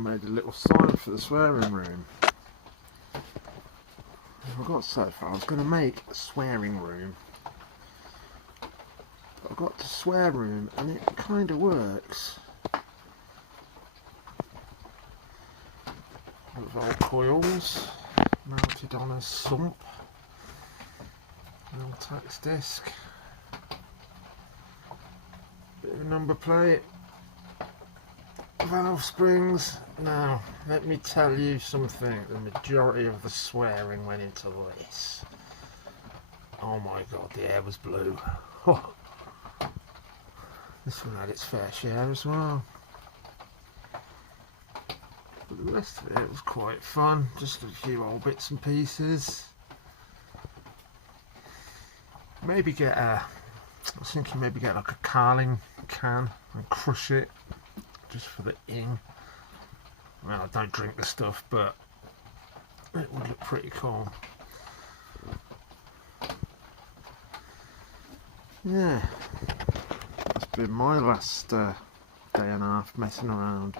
made a little sign for the swearing room. I got so far, I was going to make a swearing room. But I got to swear room and it kind of works. With old coils mounted on a sump. Little tax disc. Bit of a number plate. Valve springs. Now, let me tell you something. The majority of the swearing went into this. Oh my god, the air was blue. Oh. This one had its fair share as well. But the rest of it was quite fun. Just a few old bits and pieces. Maybe get a... I was thinking maybe get like a Carling can and crush it. Just for the ing. Well, I don't drink the stuff, but it would look pretty cool. Yeah, that's been my last day and a half messing around.